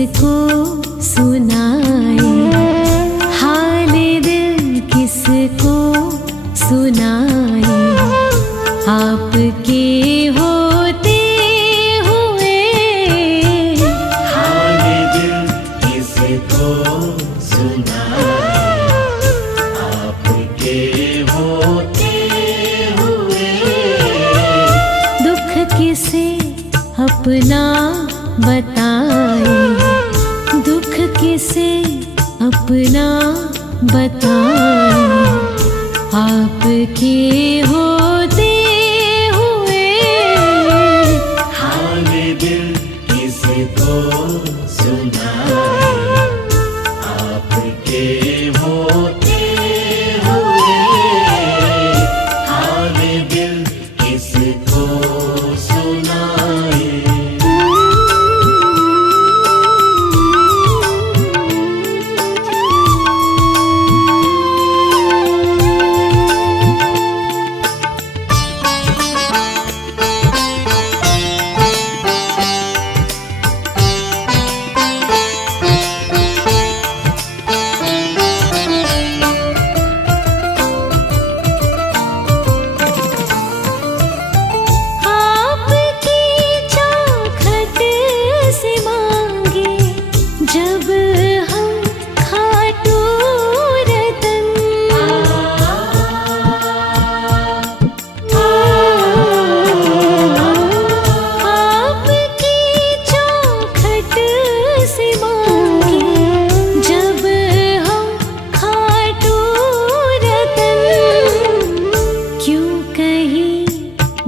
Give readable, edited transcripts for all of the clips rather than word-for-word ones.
किसको सुनाए, हाल दिल किसको सुनाए, आपके होते हुए। हाल दिल किसको सुनाए, आपके होते हुए। दुख किसे अपना बताए, दुख किसे अपना बताए, आपके होते हुए। हाल दिल किसको सुनाए, आपके होते हुए। हाल दिल किसको सुनाए।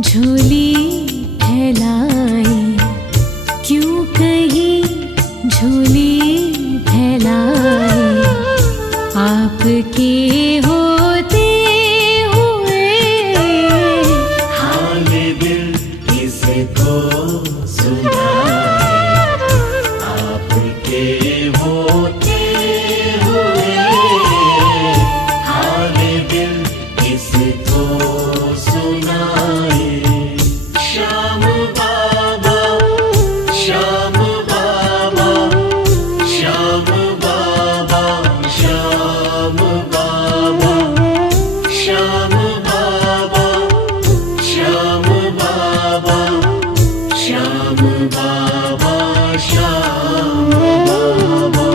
झोली फैलाए, क्यों कहीं झोली फैलाए, आपके होते हुए। हाल दिल किसको सुनाए, आपके होते हुए। हाल दिल किसको सुनाए। श्याम बाबा, श्याम बाबा, श्याम बाबा, श्याम बाबा, श्याम बाबा, श्याम बाबा, श्याम बाबा, श्याम बाबा।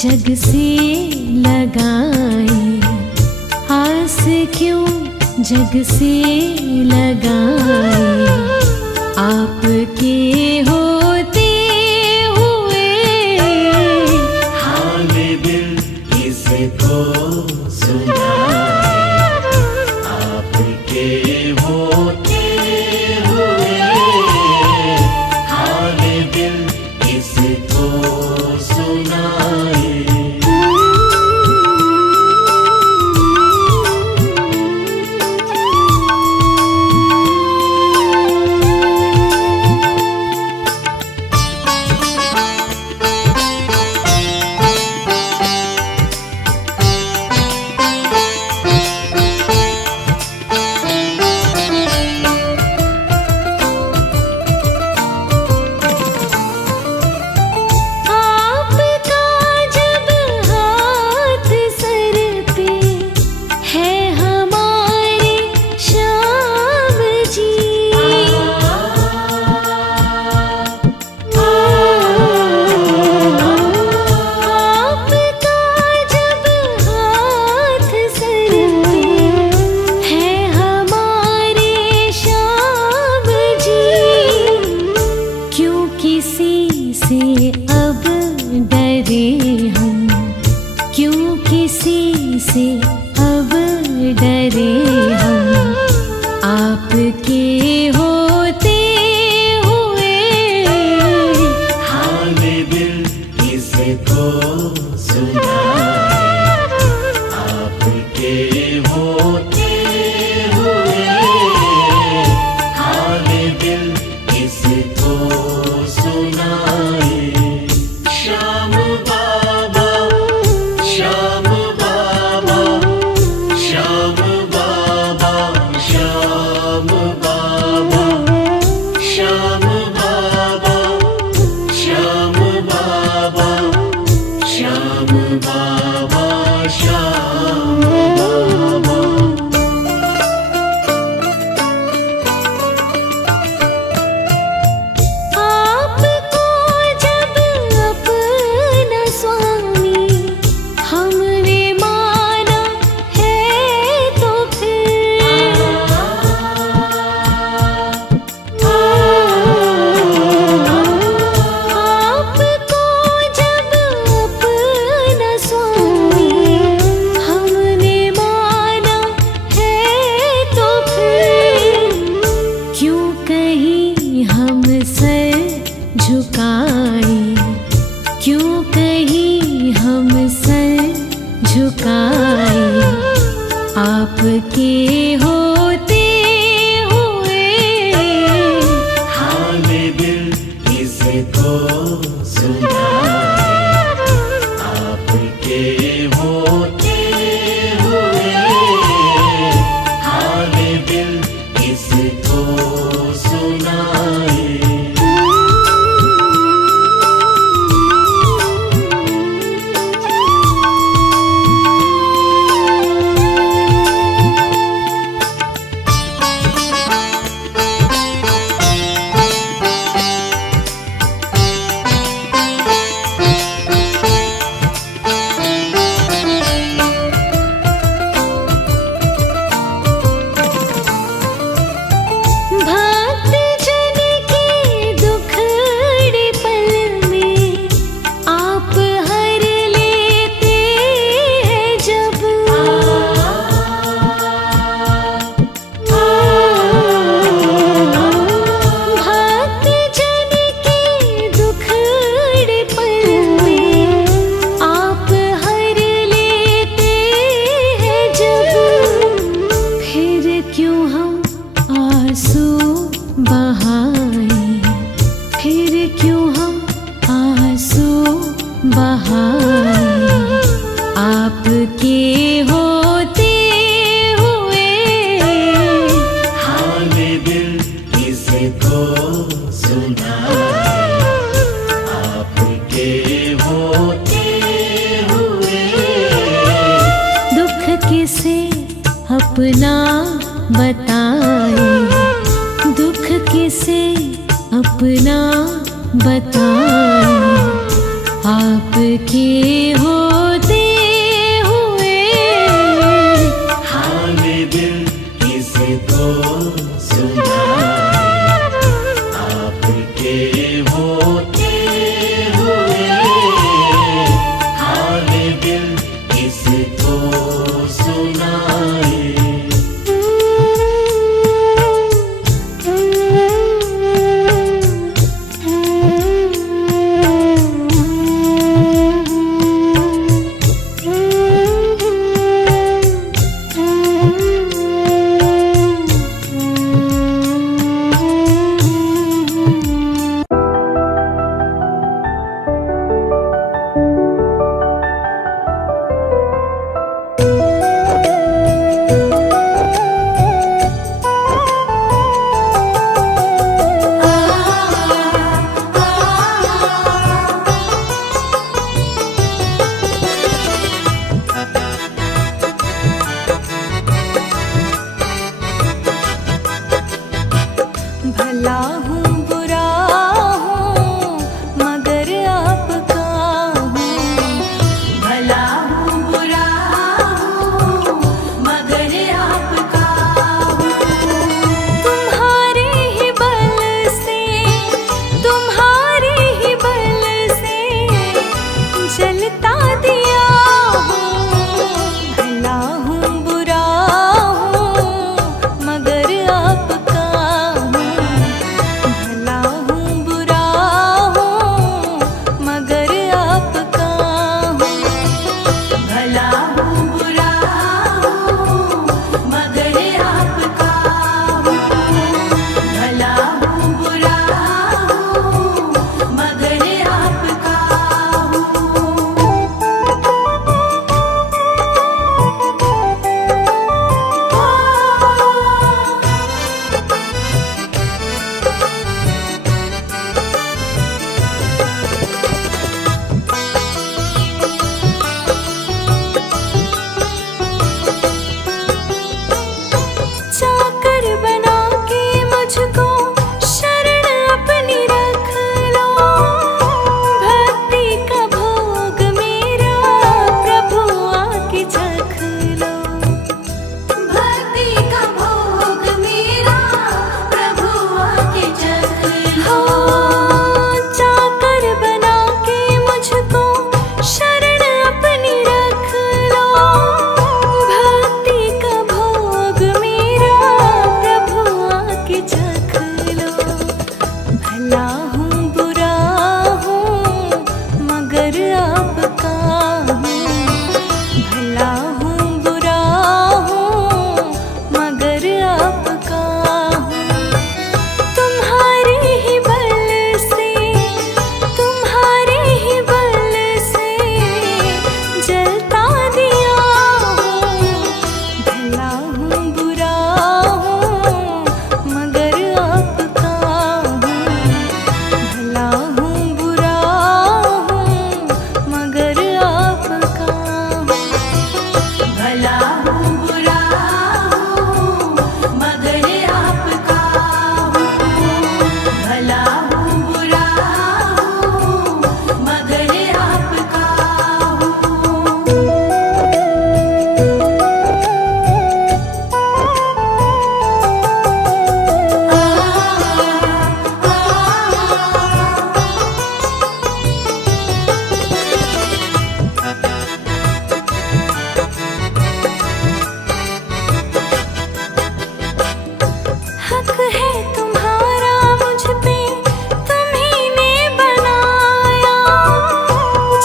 जग से लगाए, आस क्यों जग से लगाए, आपके होते हुए। हाल दिल किसको सुनाए, आपके होते हुए। हाल दिल किसको सुनाए। अब डरे हम, आपके हो सुनाए। आपके होते हुए हाल दिल किसको सुनाए। श्याम बाबा, श्याम बाबा, श्याम बाबा, श्याम बाबा, श्याम बाबा, श्याम बाबा, श्याम बाबा, श्याम बाबा। आपको जब अपना स्वामी हमने माना है तो फिर आपको जब अपना स्वामी हमने माना है तो फिर क्यों कहीं हम सर झुकाए, क्यों कहीं हम सर झुकाए। आपके होते हुए हाल दिल किसको सुनाए। आपके होते हुए हाल दिल किसको सुनाए। भक्त जन के दुखड़े पल में आप हर लेते हैं जब। भक्त जन के दुखड़े पल में आप हर लेते हैं जब। फिर क्यों हम आंसू बहाए, फिर क्यों हम आंसू बहाए। आपके होते हुए हाल दिल किसको सुनाए। आपके होते हुए दुख किसे अपना बताए, दुख किसे अपना बताए। आपके होते हुए हाल दिल किसको सुनाए। आपके होते हुए हाल दिल किसको सुनाए। भला हूँ बुरा हूँ मगर आपका हूँ। भला हूँ बुरा हूँ मगर आपका हूँ। तुम्हारे ही बल से, तुम्हारे ही बल से जलता दिया हूँ। भला हूँ बुरा हूँ मगर आपका हूँ। भला हूँ बुरा हूँ मगर आपका आपका हूँ। भला हूँ बुरा हूँ मगर आपका हूँ। तुम्हारे ही बल से, तुम्हारे ही बल से जलता दिया हूँ। भला हूँ बुरा हूँ मगर आपका हूँ। भला हूँ बुरा हूँ मगर आपका हूँ। भला हूँ बुरा हूँ मगर आपका हूँ। भला हूँ बुरा हूँ मगर आपका हक है तुम्हारा मुझ पे, तुम्ही ने बनाया।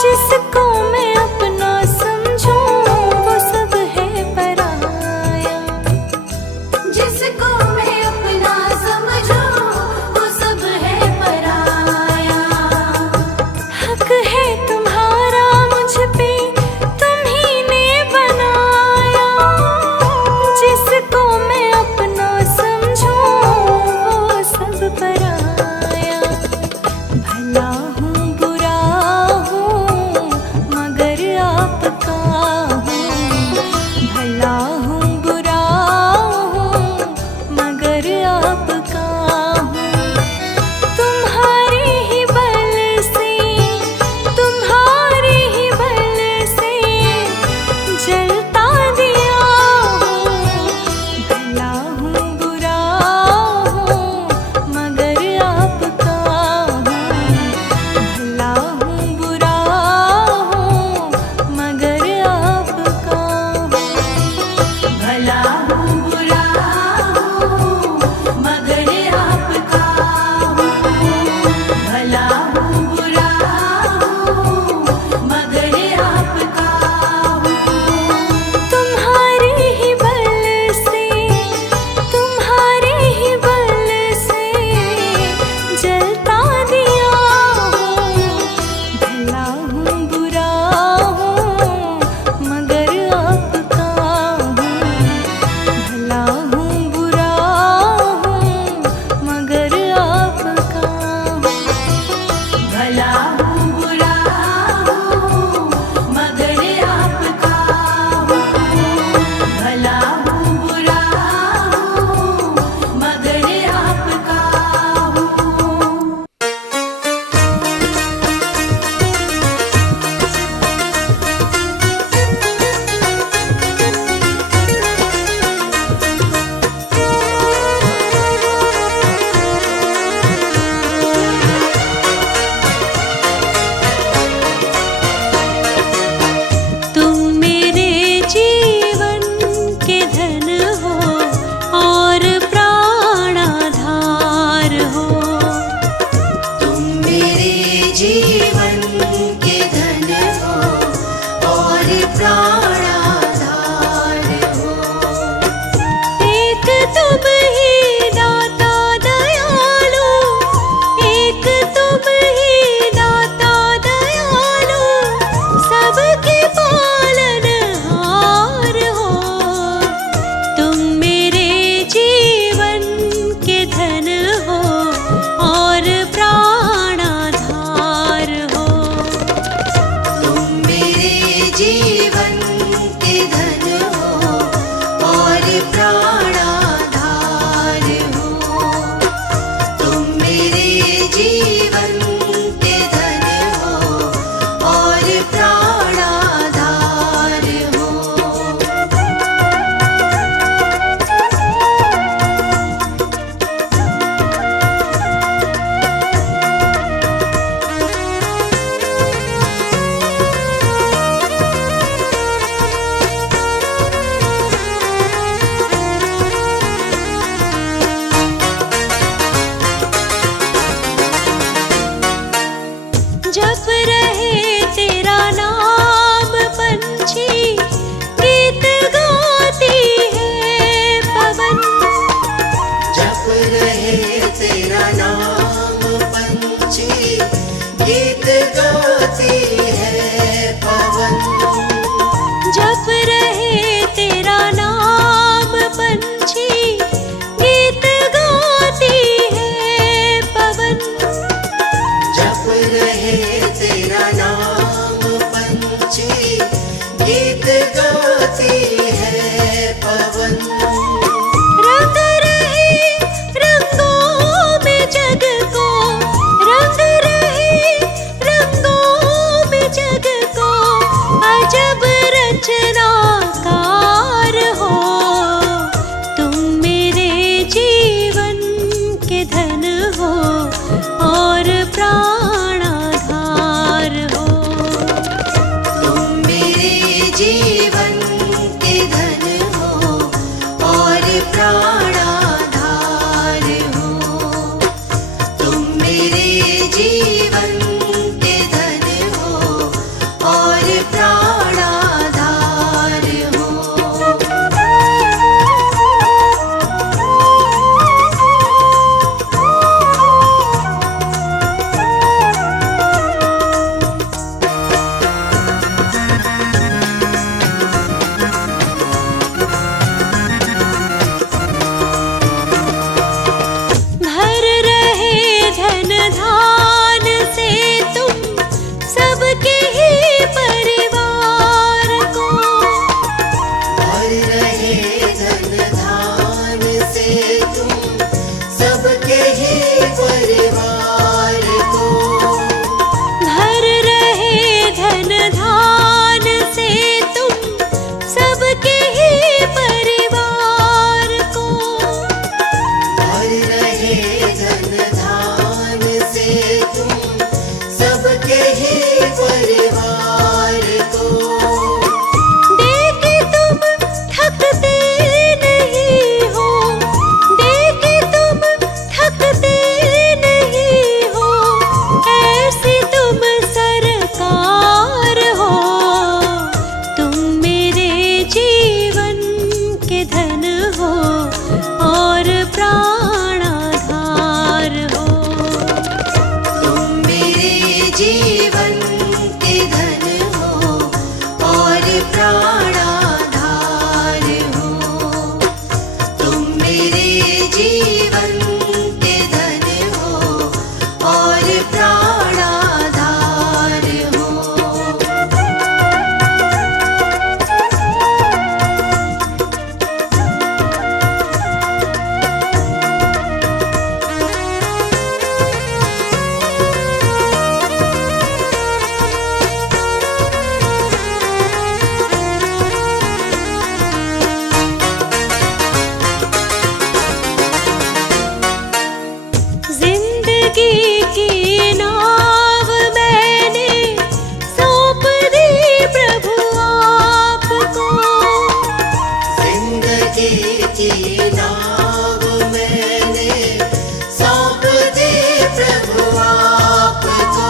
जिसको मैं अपना समझूं वो सब है पराया। जिसको मैं अपना समझूं वो सब है पराया। हक है तुम्हारा मुझ पे, तुम्ही ने बनाया। जिसको मैं अपना समझूं वो सब पराया। भला हूँ बुरा हूँ मगर आपका हूँ। भला हूँ बुरा हूँ मगर आपका हूँ। तुम्हारे ही बल से, तुम्हारे ही बल से जलता दिया हूँ। भला हूँ बुरा हूँ मगर आपका हूँ। भला हूँ बुरा हूँ मगर आपका हूँ। भला हूँ बुरा हूँ मगर आपका हूँ। भला हूँ बुरा हूँ मगर आपका हूँ। तुम्हारे ही बल से, तुम्हारे ही बल से जलता दिया हूँ। भला हूँ बुरा हूँ मगर आपका हूँ। भला हूँ बुरा हूँ मगर आपका हूँ। भला हूँ बुरा हूँ मगर आपका हूँ। भला हूँ बुरा हूँ मगर आपका हूँ। तुम मेरे जीवन के धन हो और प्राणाधार हो। तुम मेरे जीवन के धन हो और प्राणाधार हो। एक तुम ही दाता दयालु, एक तुम ही दाता दयालु, सबके पालनहार हो। तुम मेरे जीवन के धन हो और प्राणाधार हो। तुम मेरे जीवन के धन हो और प्राणाधार हो। तुम मेरे जीवन के धन हो और प्राणाधार हो। ऊंचे गीत गाती है पवन। रंग रहे रंगों में जग को, रंग रहे रंगों में जग को, अजब रचनाकार हो। तुम मेरे जीवन के धन हो और प्राणाधार हो। तुम मेरे जीवन के धन हो और प्राणाधार हो। तुम मेरे जीवन के धन हो और प्राणाधार हो। भर रहे धन धान से तुम सबके ही परिवार को। भर रहे धन धान से तुम सबके ही परिवार को। भर रहे धन धान से तुम सबके ही परिवार को। भर रहे धन धान से तुम सबके ही परिवार को। देख तुम थकते नहीं हो, देख तुम थकते नहीं हो, ऐसी तुम सरकार हो। तुम मेरे जीवन के धन हो और प्राणाधार हो। तुम मेरे जीवन के धन हो और प्राणाधार हो। तुम मेरे जीवन के धन हो और प्राणाधार हो। जिंदगी की नाव मैंने सौंप दी प्रभु आपको। जिंदगी की नाव मैंने सौंप दी प्रभु आपको।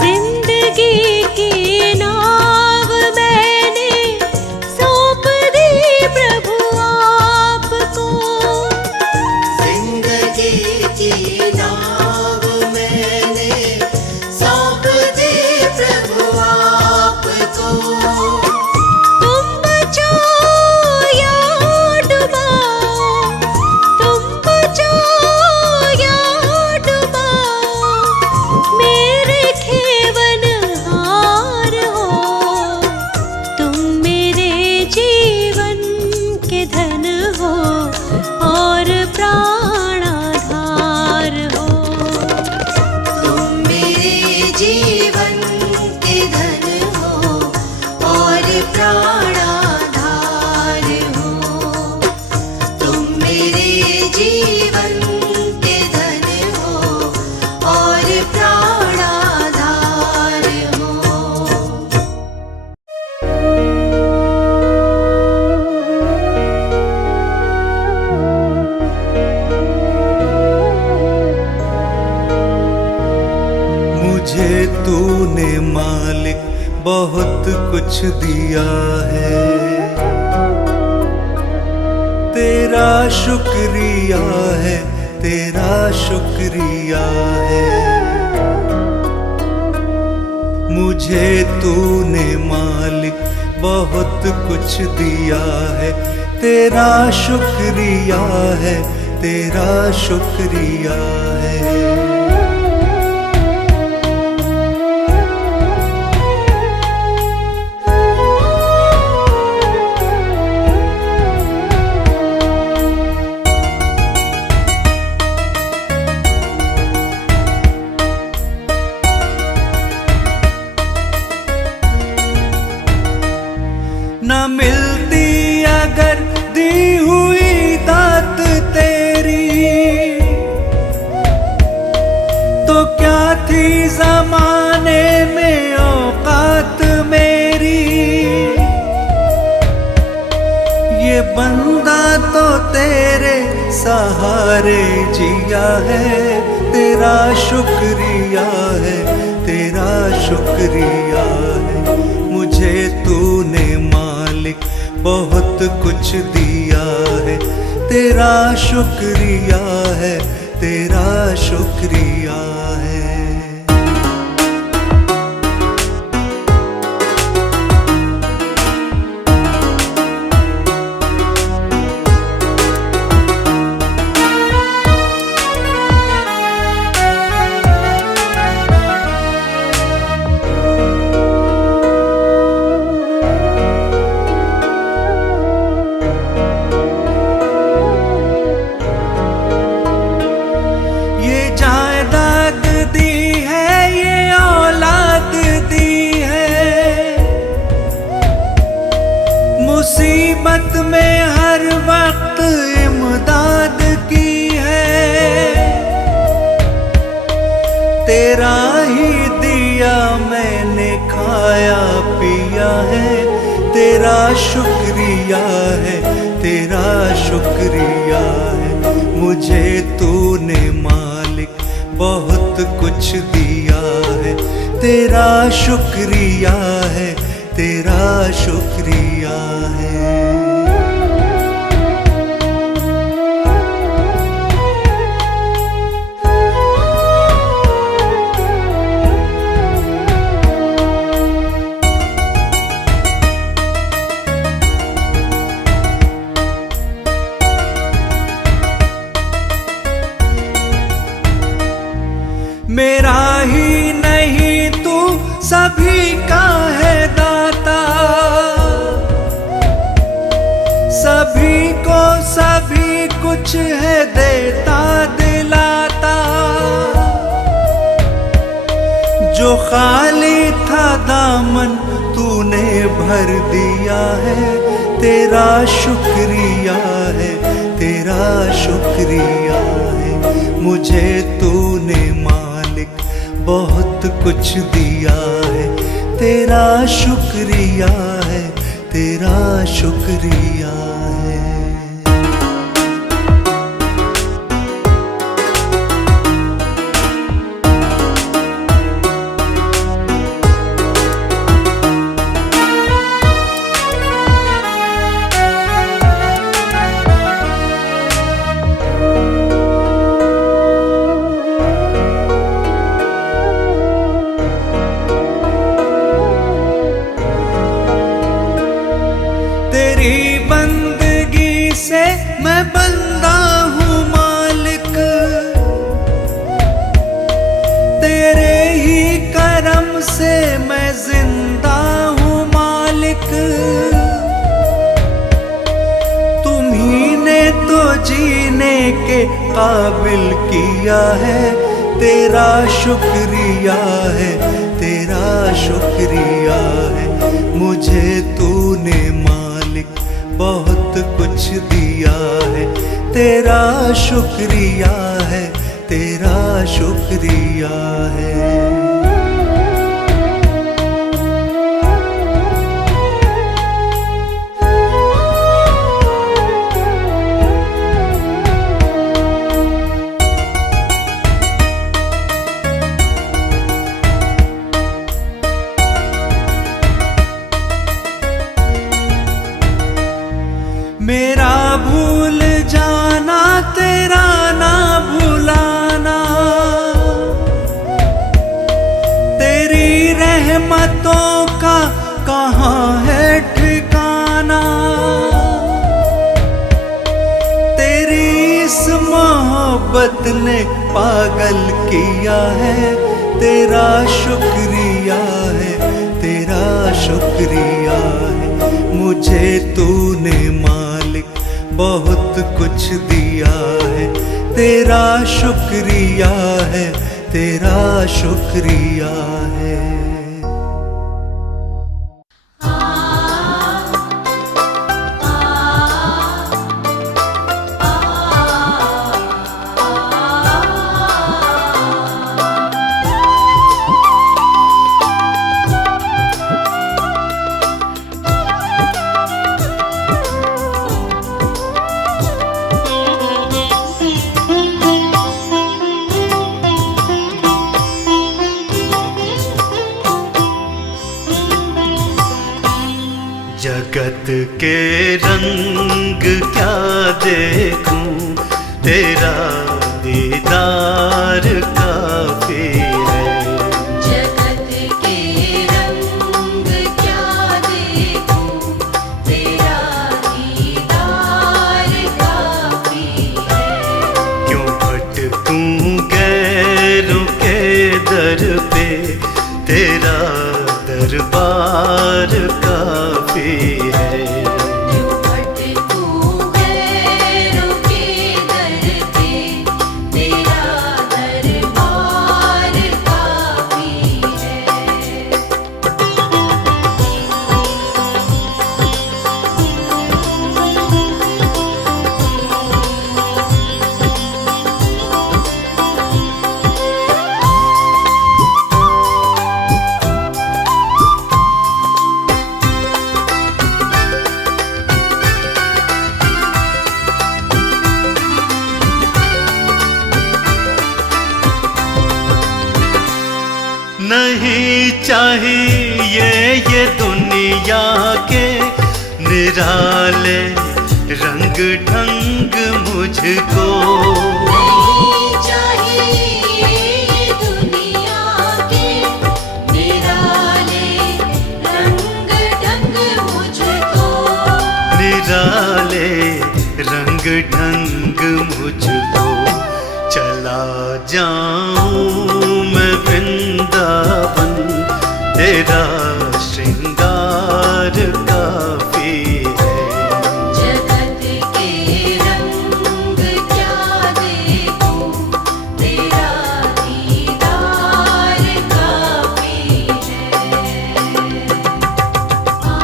जिंदगी की नाव मैंने सौंप दी प्रभु आपको। जिंदगी की नाव मैंने सौंप दी प्रभु आपको। तुम बचाओ या डुबाओ, तुम बचाओ या डुबाओ, मेरे खेवनहार हो। तुम मेरे जीवन के धन हो और प्राणाधार हो। तुम मेरे जीवन के धन हो और प्राणाधार हो। तुम मेरे जीवन के धन हो और प्राणाधार हो। मुझे तूने मालिक बहुत कुछ दिया है, तेरा शुक्रिया है, तेरा शुक्रिया है। मुझे तूने मालिक बहुत कुछ दिया है, तेरा शुक्रिया है, तेरा शुक्रिया है। न मिलती अगर दी हुई दात तेरी, तो क्या थी जमाने में औकात मेरी। ये बंदा तो तेरे सहारे जिया है, तेरा शुक्रिया है, तेरा शुक्रिया है। मुझे तूने मालिक बहुत कुछ दिया है, तेरा शुक्रिया है, तेरा शुक्रिया है। मुसीबत में हर वक्त इमदाद की है, तेरा ही दिया मैंने खाया पिया है, तेरा शुक्रिया है, तेरा शुक्रिया है। मुझे तूने मालिक बहुत कुछ दिया है, तेरा शुक्रिया है, तेरा शुक्रिया है। मेरा ही नहीं तू सभी का है दाता, सभी को सभी कुछ है देता दिलाता। जो खाली था दामन तूने भर दिया है, तेरा शुक्रिया है, तेरा शुक्रिया है। मुझे तूने बहुत कुछ दिया है, तेरा शुक्रिया है, तेरा शुक्रिया है। तेरी बंदगी से मैं बंदा हूँ मालिक, तेरे ही करम से मैं जिंदा हूँ मालिक। तुम्ही ने तो जीने के काबिल किया है, तेरा शुक्रिया है, तेरा शुक्रिया है। मुझे तूने बहुत कुछ दिया है, तेरा शुक्रिया है, तेरा शुक्रिया है। मेरा भूल जाना तेरा ना भुलाना, तेरी रहमतों का कहाँ है ठिकाना। तेरी इस मोहब्बत ने पागल किया है, तेरा शुक्रिया है, तेरा शुक्रिया है। मुझे तूने बहुत कुछ दिया है, तेरा शुक्रिया है, तेरा शुक्रिया है। जगत के रंग क्या देखूं, तेरा दीदार काफी है। जगत के रंग क्या देखूं, तेरा दीदार काफी है। क्यों भटकूं गैरों के दर पे, तेरा दरबार काफी है। क्यों भटकूं गैरों के दर पे, तेरा दरबार काफी है। नहीं चाहिए ये दुनिया के निराले रंग ढंग मुझको। नहीं चाहिए ये दुनिया के निराले रंग ढंग मुझको। निराले रंग ढंग मुझको। चला जाऊं मैं वृंदावन, तेरा श्रृंगार काफी है। जगत के रंग क्या देखूं, तेरा दीदार काफी है। आ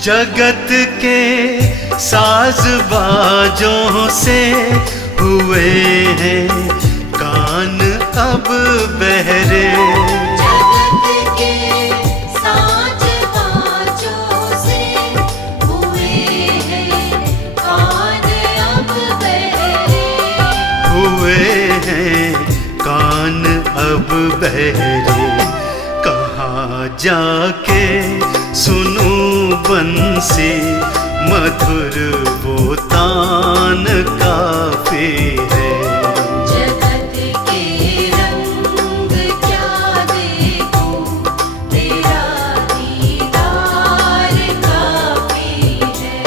जगत के साज बाजों से हुए हैं कान अब बहरे। जगत के साज बाजों से हुए हैं कान अब बहरे। हुए हैं कान अब बहरे। कहाँ जाके सुनूं बंसी मधुर वो तान काफी है। जगत के रंग क्या देखूं, तेरा दीदार काफी है।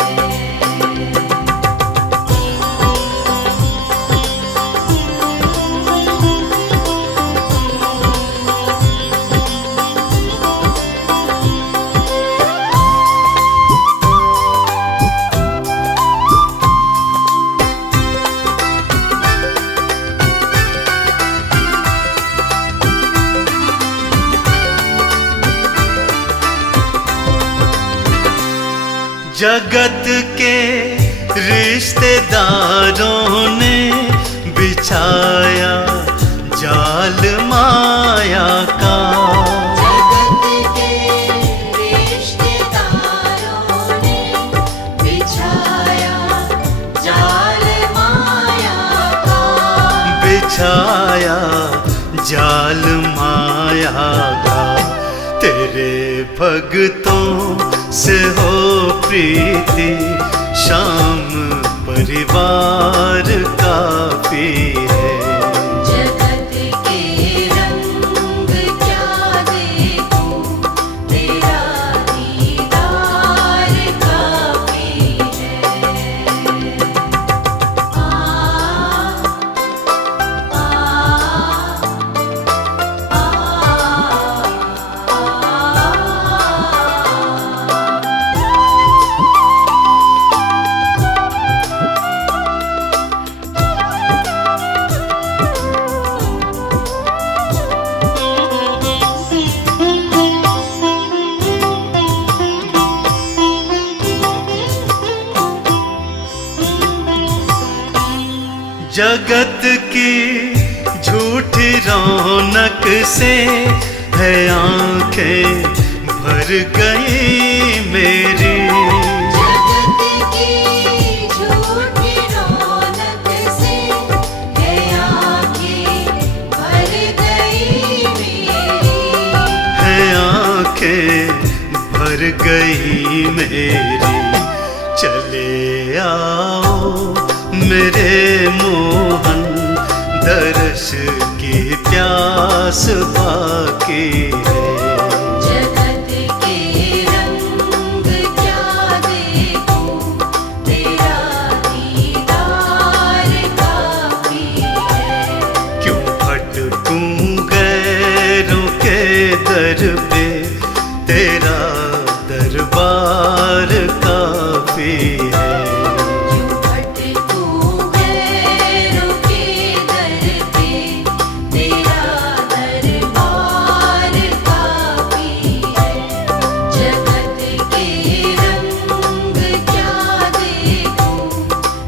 जगत के रिश्तेदारों ने बिछाया जाल माया का। जगत के रिश्तेदारों ने बिछाया जाल माया का। बिछाया जाल माया का। तेरे भक्तों से हो प्रीति, शाम परिवार काफी है। जगत के रंग क्या देखूं, तेरा दीदार काफी है। जगत की झूठी रौनक से है आंखें भर गई मेरी। जगत की झूठी रौनक से है आँखें भर गई मेरी। है आंखें भर गई मेरी। चले आओ मेरे मोहन, दर्श की प्यास बाकी है। जगत के रंग क्या देखूं, तेरा दीदार काफी है। क्यों भटकूं गैरों के दर पे, तेरा दरबार काफी है। क्यों भटकूं गैरों के दर पे, तेरा दरबार काफी है। जगत के रंग क्या देखूं,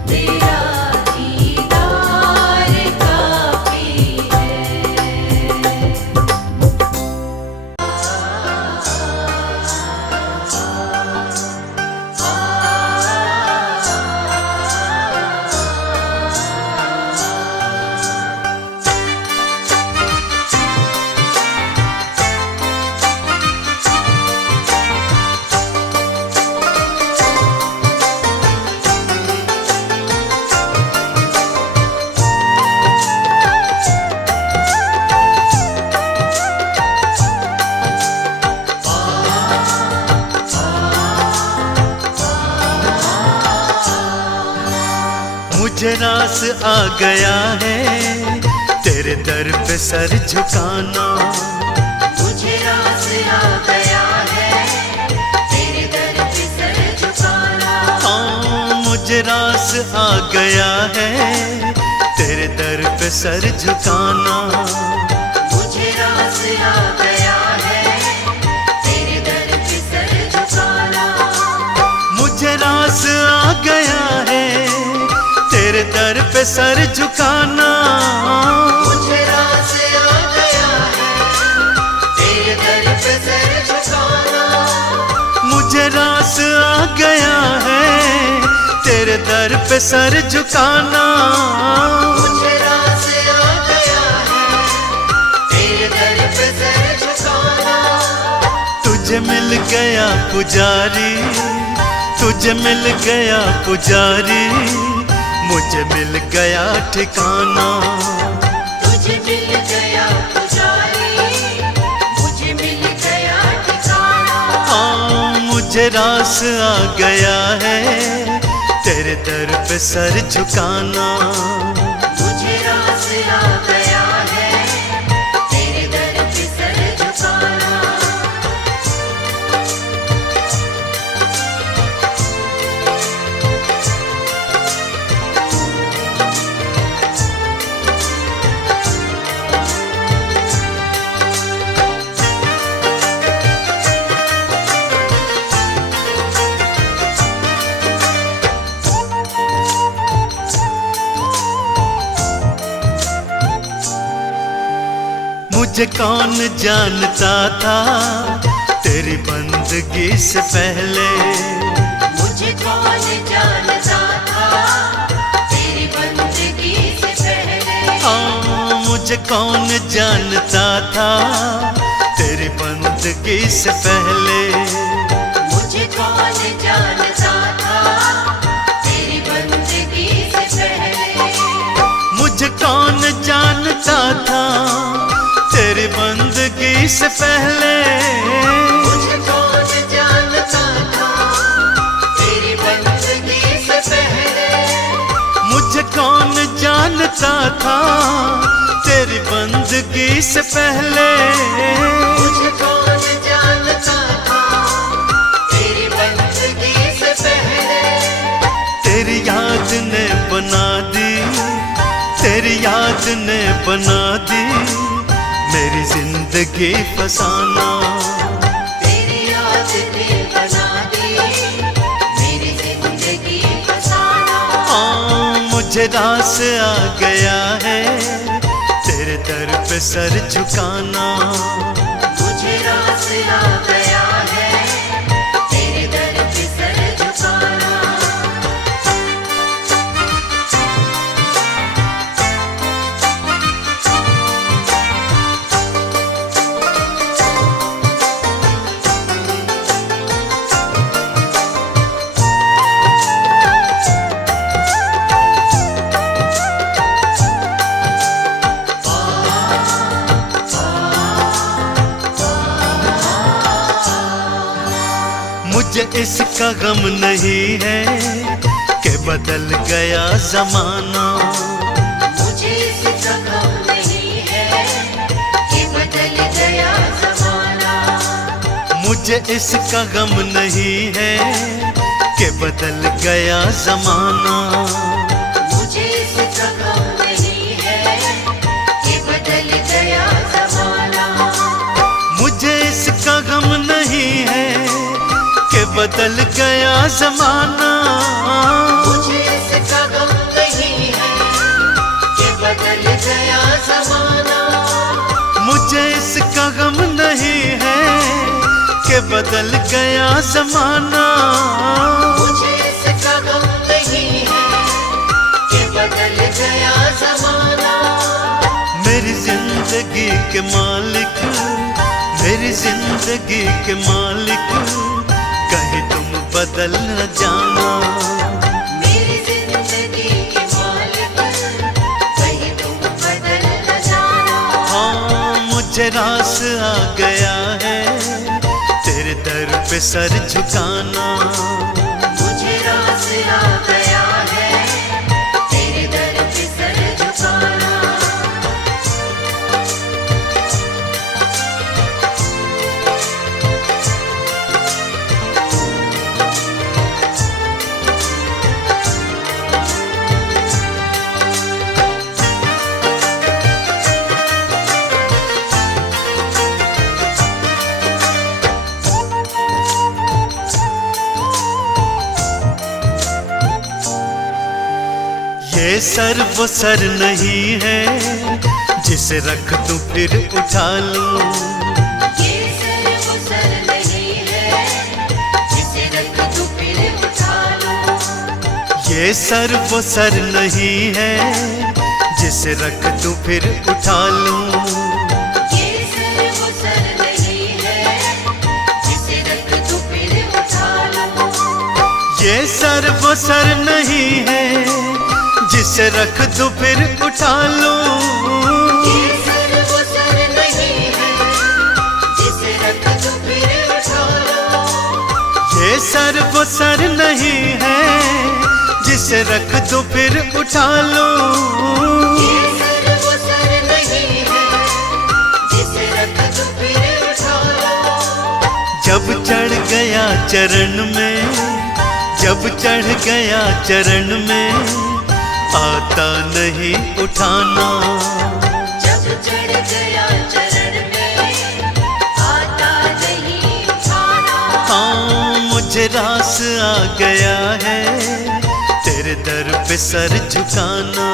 तेरा दीदार काफी है। मुझे रास आ गया है तेरे दर पे सर झुकाना। मुझे रास आ गया है तेरे दर पे सर झुकाना। हाँ, मुझे रास आ गया है तेरे दर पे सर झुकाना। मुझे रास आ गया है तेरे दर पे सर झुकाना। मुझे रास आ गया है तेरे दर पे सर झुकाना। मुझे रास आ गया है तेरे दर पे सर झुकाना। मुझे रास आ गया है तेरे दर पे सर झुकाना। मुझे रास आ गया है तेरे दर पे सर झुकाना। तुझे मिल गया पुजारी, तुझे मिल गया पुजारी, मुझे मिल गया ठिकाना। तुझे मिल गया पुजारी, मुझे मिल गया ठिकाना। हाँ, मुझे रास आ गया है तेरे दर पे सर झुकाना। मुझे रास आ गया है तेरे दर पे सर झुकाना। मुझे कौन जानता था तेरी बंदगी से पहले। मुझे कौन जानता था तेरी बंदगी से पहले। हाँ, मुझे कौन जानता था तेरी बंदगी से पहले। मुझे कौन जानता था तेरी बंदगी से पहले। मुझे कौन जानता था तेरी बंदगी से पहले। मुझे कौन जानता था तेरी बंदगी से पहले। मुझे कौन जानता था तेरी बंदगी से पहले। मुझे कौन जानता था तेरी बंदगी से पहले। तेरी याद ने बना दी, तेरी याद ने बना दी मेरी जिंदगी फसाना। तेरी याद ने बना दी मेरी जिंदगी फसाना। मुझे रास आ गया है तेरे दर पे सर झुकाना। मुझे रास आ गया है तेरे दर पे सर झुकाना। मुझे इसका गम नहीं है कि बदल गया जमाना। मुझे इसका गम नहीं है कि बदल गया जमाना। मुझे इसका गम नहीं है कि बदल गया जमाना। मुझे इसका गम नहीं है कि बदल गया जमाना। मुझे इसका गम नहीं है कि बदल गया जमाना। मुझे इसका गम नहीं है कि बदल गया जमाना। मुझे इसका गम नहीं है कि बदल गया जमाना। मुझे इसका गम नहीं है कि बदल गया जमाना। मेरी जिंदगी के मालिक, मेरी जिंदगी के मालिक, कहीं तुम बदल न जाना। मेरी जिंदगी के मालिक, कहीं तुम बदल न जाना। हाँ, मुझे रास आ गया है तेरे दर पे सर झुकाना। मुझे रास आ गया है तेरे दर पे सर झुकाना। ये सर वो सर नहीं है जिसे रख दूं फिर उठा लूं। ये सर वो सर नहीं है जिसे रख दूं फिर उठा लूं। ये सर वो सर नहीं है जिसे रख दूं फिर उठा लूं। ये सर वो सर नहीं है जिसे रख दूं फिर उठा लूं। ये सर वो सर नहीं है जिसे रख दूं फिर उठा लूं। ये सर वो सर नहीं है जिसे रख दूं फिर उठा लूं। ये सर वो सर नहीं है जिसे रख दूं फिर उठा लूं। ये सर वो सर नहीं है जिसे रख दूं फिर उठा लूं। जब चढ़ गया चरण में, जब चढ़ गया चरण में, आता नहीं उठाना। जब चढ़ गया चरण में, आता नहीं उठाना। हाँ, मुझे रास आ गया है तेरे दर पे सर झुकाना।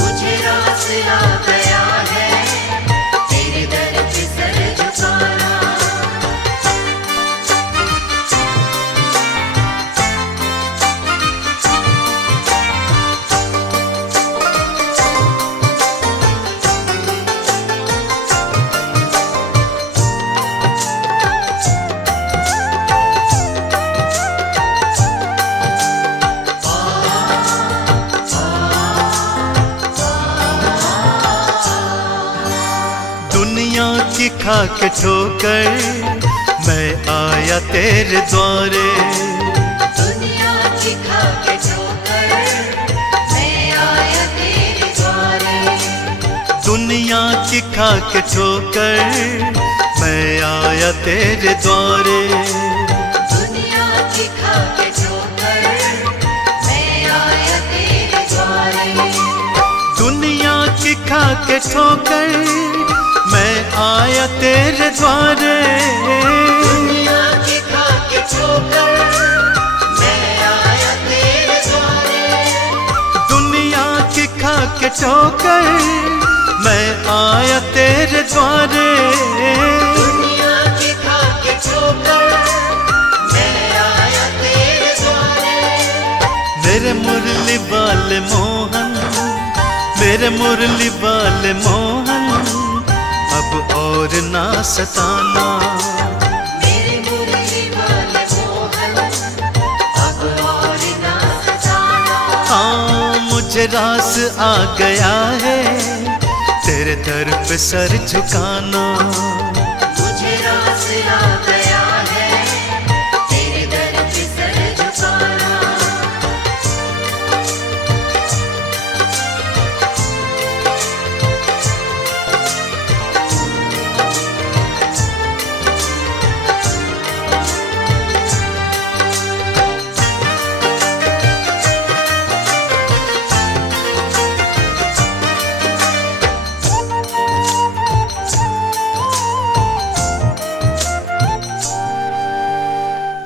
मुझे रास आ गया है तेरे दर पे सर झुकाना। दुनिया की खा के ठोकर मैं आया तेरे द्वारे। दुनिया की खा के ठोकर मैं आया तेरे द्वारे। दुनिया की खा के ठोकर मैं आया तेरे द्वारे। दुनिया की खा के ठोकर मैं आया तेरे द्वारे। दुनिया की खा के ठोकर मैं आया तेरे द्वारे। दुनिया की खा के ठोकर मैं आया तेरे द्वारे। वाले मोहन, मेरे मुरली वाले मोहन, अब और ना सताना। मेरे मुरली वाले मोहन, अब और ना सताना। हाँ मुझे रास आ गया है तेरे दर पे सर झुकाना। मुझे रास आ गया है तेरे दर पे सर झुकाना।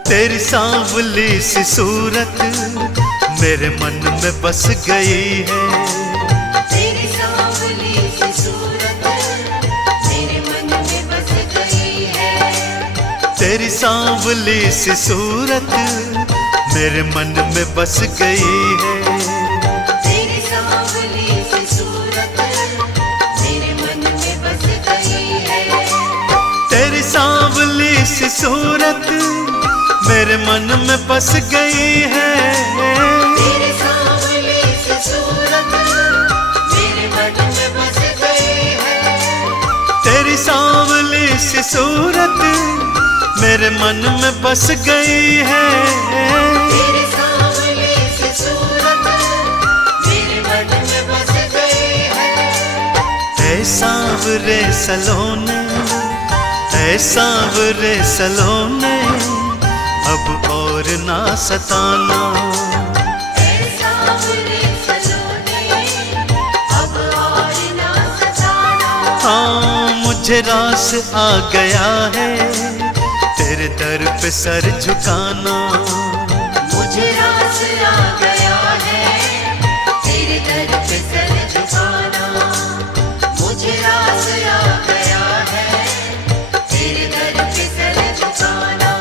तेरी सांवली सी सूरत मेरे मन में बस गई है। तेरी सांवली सी सूरत मेरे मन में बस गई है। तेरी सांवली सी सूरत मेरे मन में बस गई है। तेरी सांवली सी सूरत मेरे मन में बस गई है। तेरी सांवली सी सूरत मेरे मन में बस गई है। तेरी सांवली सी सूरत मेरे मन में बस गई है। तेरी सांवली सी सूरत मेरे मन में बस गई है। तेरी सांवली सी सूरत मेरे मन में बस गई है। ऐ सांवरे सलोने, ऐ सांवरे सलोने, अब और ना सताना। ऐ सांवरे सलोने, अब और ना सताना। हाँ मुझे रास आ गया है तेरे दर पे सर झुकाना। मुझे रास आ गया है तेरे दर पे सर झुकाना। मुझे रास आ गया है तेरे दर पे सर झुकाना।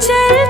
चल